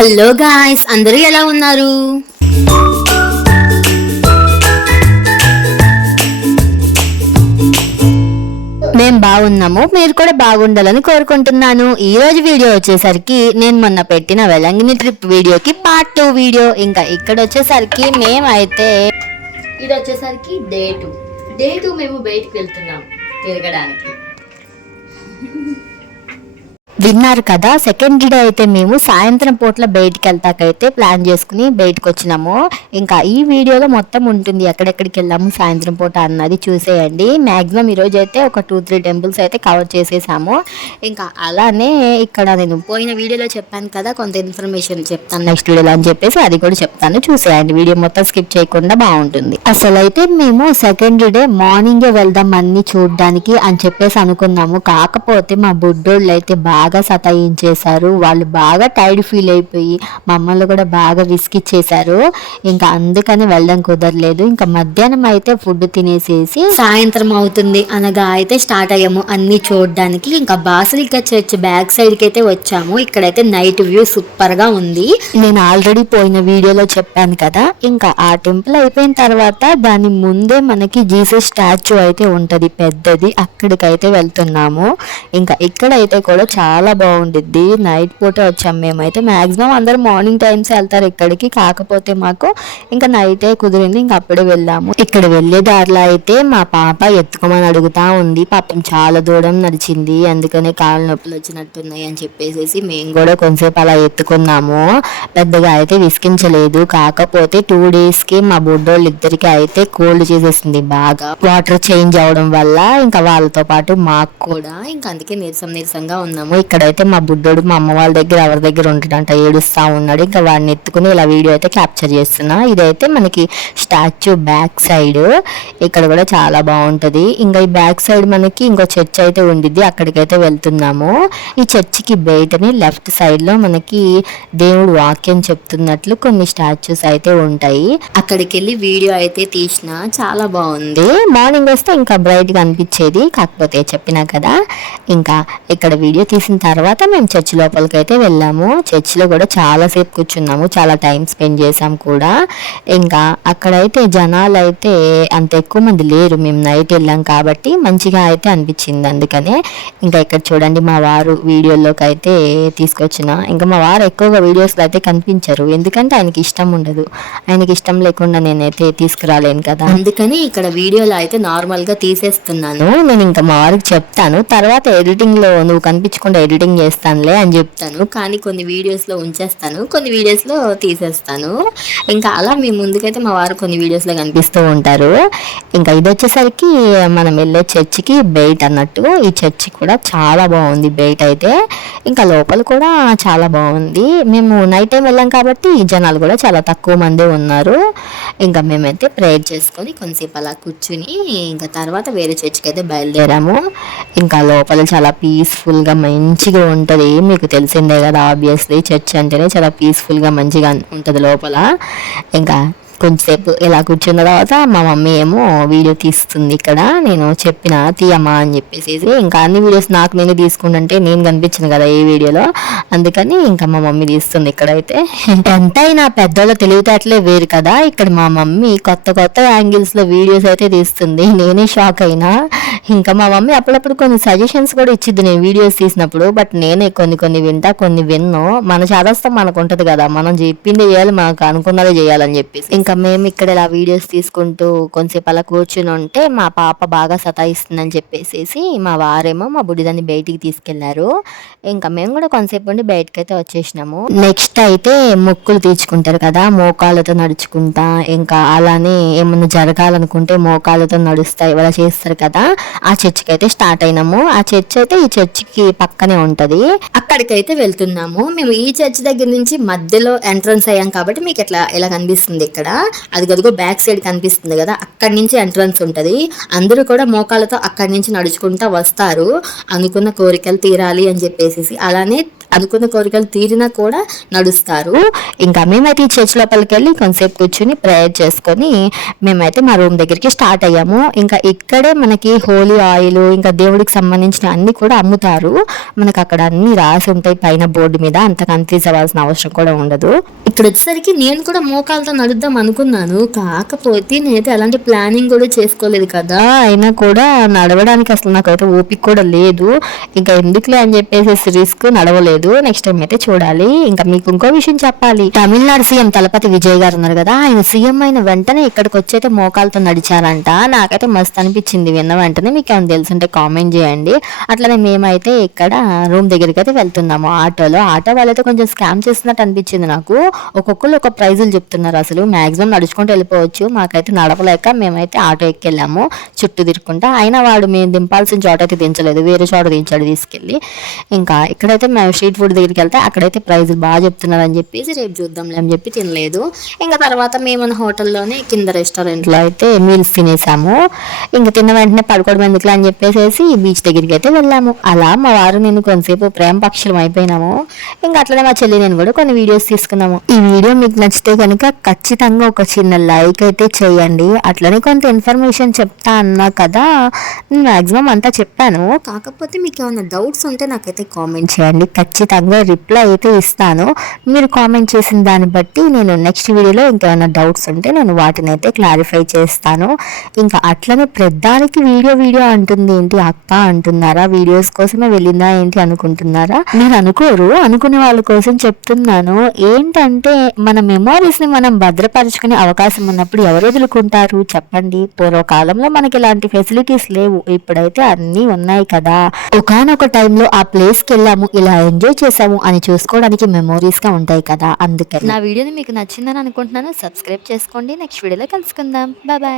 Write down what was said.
Hello guys, అందరూ ఎలా ఉన్నారు? మేము బాగున్నాము. మీరు కూడా బాగుండాలని కోరుకుంటున్నాను. ఈ రోజు వీడియో వచ్చేసరికి నేను మొన్న పెట్టిన వెలంగిని ట్రిప్ వీడియోకి పార్ట్ 2 వీడియో. ఇంకా ఇక్కడ వచ్చేసరికి మేమైతే ఇది వచ్చేసరికి డే టూ మేము బయటికి వెళ్తున్నాం తిరగడానికి. విన్నారు కదా, సెకండ్ డే అయితే మేము సాయంత్రం పూట్ల బయటికి వెళ్తాకైతే ప్లాన్ చేసుకుని బయటకు వచ్చినాము. ఇంకా ఈ వీడియోలో మొత్తం ఉంటుంది ఎక్కడెక్కడికి వెళ్ళాము సాయంత్రం పూట అన్నది చూసేయండి. మ్యాక్సిమం ఈరోజు అయితే ఒక 2-3 టెంపుల్స్ అయితే కవర్ చేసేసాము. ఇంకా అలానే ఇక్కడ నేను పోయిన వీడియోలో చెప్పాను కదా, కొంత ఇన్ఫర్మేషన్ చెప్తాను నెక్స్ట్ వీడియోలో అని చెప్పేసి అది కూడా చెప్తాను, చూసేయండి. వీడియో మొత్తం స్కిప్ చేయకుండా బాగుంటుంది. అసలు అయితే మేము సెకండ్ డే మార్నింగే వెళ్దాం అన్ని చూడడానికి అని చెప్పేసి అనుకున్నాము. కాకపోతే మా బుడ్డోళ్ళు అయితే బాగా సతాయించేశారు. వాళ్ళు బాగా టైర్డ్ ఫీల్ అయిపోయి మమ్మల్ని కూడా బాగా విసిగిచ్చేశారు. ఇంకా అందుకని వెళ్ళడం కుదరలేదు. ఇంకా మధ్యాహ్నం అయితే ఫుడ్ తినేసేసి సాయంత్రం అవుతుంది అనగా అయితే స్టార్ట్ అయ్యాము అన్ని చూడడానికి. ఇంకా బాసలికా చర్చ్ బ్యాక్ సైడ్ కి అయితే వచ్చాము. ఇక్కడైతే నైట్ వ్యూ సూపర్ గా ఉంది. నేను ఆల్రెడీ పోయిన వీడియోలో చెప్పాను కదా. ఇంకా ఆ టెంపుల్ అయిపోయిన తర్వాత దాని ముందే మనకి జీసస్ స్టాచ్యూ అయితే ఉంటది పెద్దది, అక్కడికైతే వెళ్తున్నాము. ఇంకా ఇక్కడైతే కూడా చాలా బాగుండిద్ది. నైట్ పూట వచ్చాం మేమైతే. మాక్సిమం అందరూ మార్నింగ్ టైమ్స్ వెళ్తారు ఇక్కడికి, కాకపోతే మాకు ఇంకా నైటే కుదిరింది. ఇంకా అప్పుడే వెళ్ళాము. ఇక్కడ వెళ్ళే దారిలో అయితే మా పాప ఎత్తుకోమని అడుగుతా ఉంది. పాపం చాలా దూరం నడిచింది, అందుకనే కాళ్ళ నొప్పులు వచ్చినట్టున్నాయి అని చెప్పేసి మేము కూడా కొంచెంసేపు అలా ఎత్తుకున్నాము. పెద్దగా అయితే విసికించలేదు. కాకపోతే 2 days కి మా బుడ్డోళ్ళు ఇద్దరికి అయితే కోల్డ్ చేసేసింది బాగా, వాటర్ చేంజ్ అవడం వల్ల. ఇంకా వాళ్ళతో పాటు మాకు కూడా. ఇంకా అందుకే నీరసంగా ఉన్నాము. ఇక్కడైతే మా బుడ్డోడు మా అమ్మ వాళ్ళ దగ్గర ఎవరి దగ్గర ఉంటాడంట, ఏడుస్తా ఉన్నాడు. ఇంకా వాడిని ఎత్తుకుని ఇలా వీడియో అయితే క్యాప్చర్ చేస్తున్నా. ఇదైతే మనకి స్టాచ్యూ బ్యాక్ సైడ్. ఇక్కడ కూడా చాలా బాగుంటది. ఇంకా ఈ బ్యాక్ సైడ్ మనకి ఇంకో చర్చ్ అయితే ఉండిద్ది, అక్కడికైతే వెళ్తున్నాము. ఈ చర్చికి బయటని లెఫ్ట్ సైడ్ లో మనకి దేవుడు వాక్యం చెప్తున్నట్లు కొన్ని స్టాచ్యూస్ అయితే ఉంటాయి. అక్కడికి వెళ్ళి వీడియో అయితే తీసిన, చాలా బాగుంది. మార్నింగ్ వస్తే ఇంకా బ్రైట్ గా అనిపించేది, కాకపోతే చెప్పినా కదా. ఇంకా ఇక్కడ వీడియో తీసిన తర్వాత మేము చర్చి లోపలికి అయితే వెళ్ళాము. చర్చిలో కూడా చాలా సేపు కూర్చున్నాము, చాలా టైం స్పెండ్ చేసాం కూడా. ఇంకా అక్కడైతే జనాలు అయితే అంత ఎక్కువ మంది లేరు, మేము నైట్ వెళ్ళాం కాబట్టి మంచిగా అయితే అనిపించింది. అందుకనే ఇంకా ఇక్కడ చూడండి మా వారు వీడియోలోకి అయితే తీసుకొచ్చిన. ఇంకా మా వారు ఎక్కువగా వీడియోస్లో అయితే కనిపించరు, ఎందుకంటే ఆయనకి ఇష్టం ఉండదు. ఆయనకి ఇష్టం లేకుండా నేనైతే తీసుకురాలేను కదా, అందుకని ఇక్కడ వీడియోలో అయితే నార్మల్ గా తీసేస్తున్నాను. నేను ఇంకా మా వారికి చెప్తాను, తర్వాత ఎడిటింగ్ లో నువ్వు కనిపించకుండా ఎడిటింగ్ చేస్తానులే అని చెప్తాను. కానీ కొన్ని వీడియోస్ లో ఉంచేస్తాను, కొన్ని వీడియోస్ లో తీసేస్తాను. ఇంకా అలా మీ ముందుకైతే మా వారు కొన్ని వీడియోస్ లో కనిపిస్తూ ఉంటారు. ఇంకా ఇది వచ్చేసరికి మనం వెళ్ళే చర్చికి బయట అన్నట్టు. ఈ చర్చి కూడా చాలా బాగుంది బయట అయితే. ఇంకా లోపల కూడా చాలా బాగుంది. మేము నైట్ టైం వెళ్ళాం కాబట్టి జనాలు కూడా చాలా తక్కువ మందే ఉన్నారు. ఇంకా మేమైతే ప్రేయర్ చేసుకొని కొంతసేపు అలా కూర్చుని ఇంకా తర్వాత వేరే చర్చికి అయితే బయలుదేరాము. ఇంకా లోపల చాలా పీస్ఫుల్ గా మంచిగా ఉంటది. మీకు తెలిసిందే కదా, ఆబ్వియస్లీ చర్చ్ అంటేనే చాలా పీస్ఫుల్ గా మంచిగా ఉంటది లోపల. ఇంకా కొంచెంసేపు ఇలా కూర్చున్న తర్వాత మా మమ్మీ ఏమో వీడియో తీస్తుంది. ఇక్కడ నేను చెప్పిన తీయమ్మా అని చెప్పేసి. ఇంకా అన్ని వీడియోస్ నాకు నేనే తీసుకుంటుంటే నేను కనిపించింది కదా ఈ వీడియోలో, అందుకని ఇంకా మా మమ్మీ తీస్తుంది. ఇక్కడైతే ఎంతైనా పెద్దోళ్ళ తెలివితేటలే వేరు కదా. ఇక్కడ మా మమ్మీ కొత్త యాంగిల్స్ లో వీడియోస్ అయితే తీస్తుంది. నేనే షాక్ అయినా. ఇంకా మా మమ్మీ అప్పుడప్పుడు కొన్ని సజెషన్స్ కూడా ఇచ్చిద్ది నేను వీడియోస్ తీసినప్పుడు. బట్ నేనే కొన్ని వింటా, కొన్ని విన్ను. మన చాదస్తం మనకు ఉంటది కదా, మనం చెప్పింది చేయాలి, మనకు అనుకున్నదే చేయాలని చెప్పేసి. ఇంకా మేము ఇక్కడ ఇలా వీడియోస్ తీసుకుంటూ కొంచెంసేపు అలా కూర్చుని ఉంటే మా పాప బాగా సతాయిస్తుందని చెప్పేసి మా వారేమో మా బుడిదాన్ని బయటికి తీసుకెళ్లారు. ఇంకా మేము కూడా కొంతసేపు ఉండి బయటకు అయితే వచ్చేసినాము. నెక్స్ట్ అయితే మొక్కులు తీర్చుకుంటారు కదా, మోకాళ్ళతో నడుచుకుంటా. ఇంకా అలానే ఏమన్నా జరగాలనుకుంటే మోకాళ్ళతో నడుస్తాయి ఇలా చేస్తారు కదా, ఆ చర్చికి అయితే స్టార్ట్ అయినాము. ఆ చర్చ్ అయితే ఈ చర్చికి పక్కనే ఉంటది, అక్కడికైతే వెళ్తున్నాము. మేము ఈ చర్చ్ దగ్గర నుంచి మధ్యలో ఎంట్రన్స్ అయ్యాం కాబట్టి మీకు ఇట్లా ఇలా కనిపిస్తుంది. ఇక్కడ అది గదిగో బ్యాక్ సైడ్ కనిపిస్తుంది కదా, అక్కడి నుంచి ఎంట్రన్స్ ఉంటది. అందరూ కూడా మోకాళ్ళతో అక్కడి నుంచి నడుచుకుంటా వస్తారు, అనుకున్న కోరికలు తీరాలి అని చెప్పేసి. అలానే అనుకున్న కోరికలు తీరినా కూడా నడుస్తారు. ఇంకా మేమైతే ఈ చర్చ్ లోపలికి వెళ్ళి కొంతసేపు కూర్చుని ప్రేయర్ చేసుకొని మేమైతే మా రూమ్ దగ్గరికి స్టార్ట్ అయ్యాము. ఇంకా ఇక్కడే మనకి హోలీ ఆయిల్ ఇంకా దేవుడికి సంబంధించిన అన్ని కూడా అమ్ముతారు. మనకు అక్కడ అన్ని రాసి ఉంటాయి పైన బోర్డు మీద, అంత కన్ఫ్యూజ్ అవ్వాల్సిన అవసరం కూడా ఉండదు. ఇక్కడ వచ్చేసరికి నేను కూడా మోకాలతో నడుద్దాం అనుకున్నాను, కాకపోతే నేనైతే అలాంటి ప్లానింగ్ కూడా చేసుకోలేదు కదా, అయినా కూడా నడవడానికి అసలు నాకైతే ఓపిక కూడా లేదు. ఇంకా ఎందుకులే అని చెప్పేసి రిస్క్ నడవలేదు. నెక్స్ట్ టైం అయితే చూడాలి. ఇంకా మీకు ఇంకో విషయం చెప్పాలి, తమిళనాడు సీఎం తలపతి విజయ్ గారు ఉన్నారు కదా, ఆయన సీఎం అయిన వెంటనే ఇక్కడికి వచ్చైతే మోకాలతో నడిచారంట. నాకైతే మస్తు అనిపించింది విన్న వెంటనే. మీకు ఏమైనా తెలుసుంటే కామెంట్ చేయండి. అట్లనే మేమైతే ఇక్కడ రూమ్ దగ్గరికి అయితే వెళ్తున్నాము ఆటోలో. ఆటో వాళ్ళైతే కొంచెం స్కామ్ చేస్తున్నట్టు అనిపించింది నాకు. ఒక్కొక్కరు ఒక ప్రైజులు చెప్తున్నారు. అసలు మాక్సిమం నడుచుకుంటూ వెళ్ళిపోవచ్చు, మాకైతే నడపలేక మేమైతే ఆటో ఎక్కెళ్ళాము చుట్టూ తిరుక్కుంటా. అయినా వాడు మేము దింపాల్సిన చోట అయితే దించలేదు, వేరే చోట దించాడు తీసుకెళ్ళి. ఇంకా ఇక్కడైతే మేము స్ట్రీట్ ఫుడ్ దగ్గరికి వెళ్తే అక్కడైతే ప్రైజులు బాగా చెప్తున్నారు అని చెప్పేసి రేపు చూద్దాంలే అని చెప్పి తినలేదు. ఇంకా తర్వాత మేము హోటల్లోనే కింద రెస్టారెంట్లో అయితే మీల్స్ తినేసాము. ఇంకా తిన్న వెంటనే పడుకోవడం ఎందుకులే అని చెప్పేసి బీచ్ దగ్గరికి అయితే వెళ్ళాము. అలా మా వారు నేను కొంతసేపు ప్రేమ పక్షులం అయిపోయినాము. ఇంకా అట్లనే మా చెల్లి నేను కూడా కొన్ని వీడియోస్ తీసుకున్నాము. ఈ వీడియో మీకు నచ్చితే కనుక ఖచ్చితంగా ఒక చిన్న లైక్ అయితే చేయండి. అట్లనే కొంత ఇన్ఫర్మేషన్ చెప్తా అన్నా కదా, నేను మ్యాక్సిమం అంతా చెప్పాను. కాకపోతే మీకు ఏమైనా డౌట్స్ ఉంటే నాకైతే కామెంట్ చేయండి, ఖచ్చితంగా రిప్లై అయితే ఇస్తాను. మీరు కామెంట్ చేసిన దాన్ని బట్టి నేను నెక్స్ట్ వీడియోలో ఇంకేమైనా డౌట్స్ ఉంటే నేను వాటిని అయితే క్లారిఫై చేస్తాను. ఇంకా అట్లనే ప్రతిదానికి వీడియో అంటుంది ఏంటి అక్క అంటున్నారా, వీడియోస్ కోసమే వెళ్ళిందా ఏంటి అనుకుంటున్నారా? మీరు అనుకోరు, అనుకునే వాళ్ళ కోసం చెప్తున్నాను. ఏంటంటే మన మెమోరీస్ ని మనం భద్రపరచుకునే అవకాశం ఉన్నప్పుడు ఎవరు వదులుకుంటారు చెప్పండి. పూర్వకాలంలో మనకి ఇలాంటి ఫెసిలిటీస్ లేవు, ఇప్పుడైతే అన్నీ ఉన్నాయి కదా. ఒకానొక టైంలో ఆ ప్లేస్ కి వెళ్ళాము, ఇలా ఎంజాయ్ చేసాము అని చూసుకోవడానికి మెమోరీస్ గా ఉంటాయి కదా. అందుకని నా వీడియోని మీకు నచ్చిందని అనుకుంటున్నాను. సబ్స్క్రైబ్ చేసుకోండి. నెక్స్ట్ వీడియోలో కలుసుకుందాం. Bye bye.